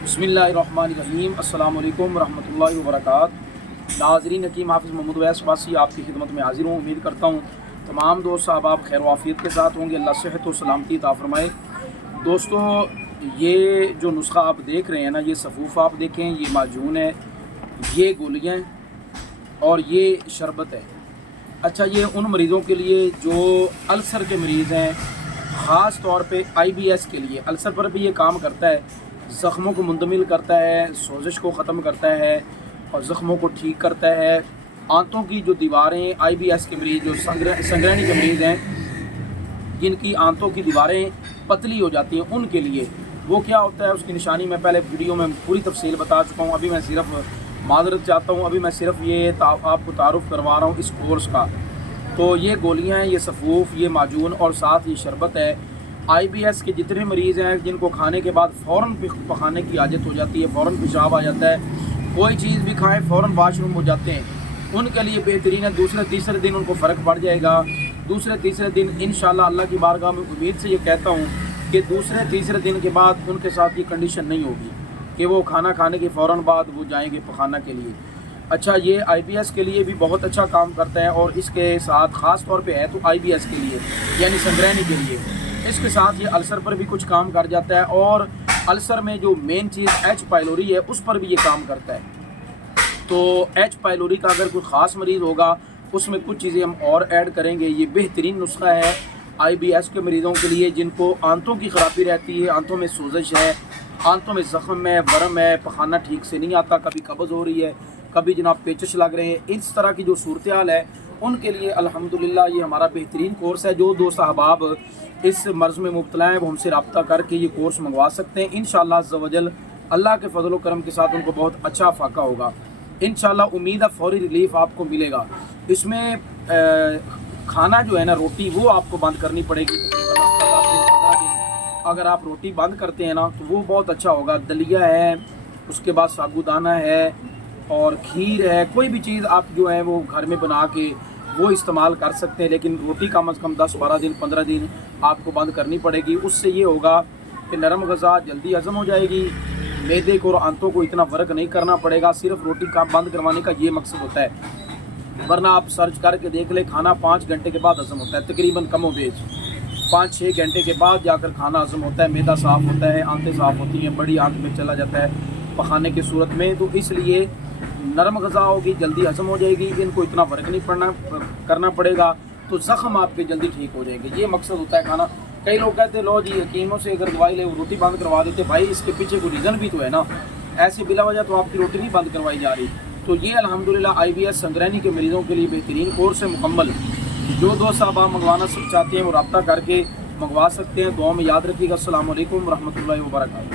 बिस्मिल्लाहिर्रहमानिर्रहीम। अस्सलाम वालेकुम रहमतुल्लाहि व बरकातहू। नाज़रीन, हकीम हाफ़िज़ मोहम्मद वैस वासी आपकी खिदमत में हाज़िर हूँ। उम्मीद करता हूँ तमाम दोस्त साहब आप खैर वाफ़ियत के साथ होंगे। अल्लाह सेहत व सलामती अता फ़रमाए। दोस्तों, ये जो नुस्खा आप देख रहे हैं ना, ये सफ़ूफ़ आप देखें, ये माजून है, ये गोलियाँ और ये शरबत है। अच्छा, ये उन मरीज़ों के लिए जो अल्सर के मरीज़ हैं, ख़ास तौर पे IBS के लिए। अल्सर पर भी ये काम करता है, ज़ख्मों को मुंतमिल करता है, सोजिश को ख़त्म करता है और ज़ख्मों को ठीक करता है। आंतों की जो दीवारें, IBS के मरीज़ जो संगृहणी के मरीज़ हैं, जिनकी आंतों की दीवारें पतली हो जाती हैं, उनके लिए वो क्या होता है, उसकी निशानी मैं पहले वीडियो में पूरी तफसील बता चुका हूँ। अभी मैं सिर्फ माज़रत चाहता हूँ, अभी मैं सिर्फ ये आपको तारुफ़ करवा रहा हूँ इस कोर्स का। तो ये गोलियाँ हैं, ये सफ़ूफ़, ये माजून और साथ ये शरबत है। IBS के जितने मरीज़ हैं जिनको खाने के बाद फ़ौरन पखाने की आदत हो जाती है, फ़ौरन पेशाब आ जाता है, कोई चीज़ भी खाएं फ़ौरन वाशरूम हो जाते हैं, उनके लिए बेहतरीन है। दूसरे तीसरे दिन उनको फ़र्क पड़ जाएगा। दूसरे तीसरे दिन इंशाअल्लाह अल्लाह की बारगाह में उम्मीद से ये कहता हूँ कि दूसरे तीसरे दिन के बाद उनके साथ ये कंडीशन नहीं होगी कि वो खाना खाने के फ़ौरन बाद वो जाएंगे पखाना के लिए। अच्छा, ये IBS के लिए भी बहुत अच्छा काम करता है और इसके साथ ख़ास तौर पे है तो IBS के लिए यानी संगृहणी के लिए। इसके साथ ये अल्सर पर भी कुछ काम कर जाता है और अल्सर में जो मेन चीज़ H पाइलोरी है उस पर भी ये काम करता है। तो H पाइलोरी का अगर कोई ख़ास मरीज़ होगा उसमें कुछ चीज़ें हम और ऐड करेंगे। ये बेहतरीन नुस्खा है IBS के मरीज़ों के लिए जिनको आंतों की ख़राबी रहती है, आंतों में सोजिश है, आंतों में ज़ख्म है, वर्म है, पखाना ठीक से नहीं आता, कभी कब्ज़ हो रही है, कभी जनाब पेचश लग रहे हैं। इस तरह की जो सूरत हाल है उनके लिए अल्हम्दुलिल्लाह ये हमारा बेहतरीन कोर्स है। जो दोस्त अहबाब इस मर्ज़ में मुब्तला हैं वो हमसे रब्ता करके ये कोर्स मंगवा सकते हैं। इंशाअल्लाह अज़्ज़ व जल अल्लाह के फजल व करम के साथ उनको बहुत अच्छा फ़ाका होगा। इंशाअल्लाह उम्मीद है फ़ौरी रिलीफ आपको मिलेगा। इसमें खाना जो है ना, रोटी, वो आपको बंद करनी पड़ेगी तकरीबन हफ्ता 10 दिन 15 दिन। अगर आप रोटी बंद करते हैं ना तो वो बहुत अच्छा होगा। दलिया है, उसके बाद साबूदाना है और खीर है, कोई भी चीज़ आप जो है वो घर में बना के वो इस्तेमाल कर सकते हैं। लेकिन रोटी कम से कम 10-12 दिन 15 दिन आपको बंद करनी पड़ेगी। उससे ये होगा कि नरम ग़ज़ा जल्दी हज़म हो जाएगी, मैदे को और आंतों को इतना वर्क नहीं करना पड़ेगा। सिर्फ रोटी का बंद करवाने का ये मकसद होता है। वरना आप सर्च करके देख ले, खाना 5 घंटे के बाद हज़म होता है, तकरीबन कमो बेच 5-6 घंटे के बाद जाकर खाना हज़म होता है, मैदा साफ़ होता है, आंतें साफ़ होती हैं, बड़ी आंत में चला जाता है पखाने की सूरत में। तो इसलिए नरम ग़ज़ा होगी, जल्दी हज़म हो जाएगी, इनको इतना वर्क नहीं करना पड़ेगा, तो ज़ख्म आपके जल्दी ठीक हो जाएंगे। ये मकसद होता है खाना। कई लोग कहते हैं लो जी हकीमों से अगर दवाई ले रोटी बंद करवा देते, भाई इसके पीछे कोई रीज़न भी तो है ना, ऐसे बिला वजह तो आपकी रोटी नहीं बंद करवाई जा रही। तो ये अल्हम्दुलिल्लाह IBS संगृहणी के मरीज़ों के लिए बेहतरीन कोर्स है मुकम्मल। जो दोस्त साहब आप मंगवाना चाहते हैं वो रब्ता करके मंगवा सकते हैं। दुआ में याद रखिएगा। अस्सलाम वालेकुम रहमतुल्लाहि व बरकातहू।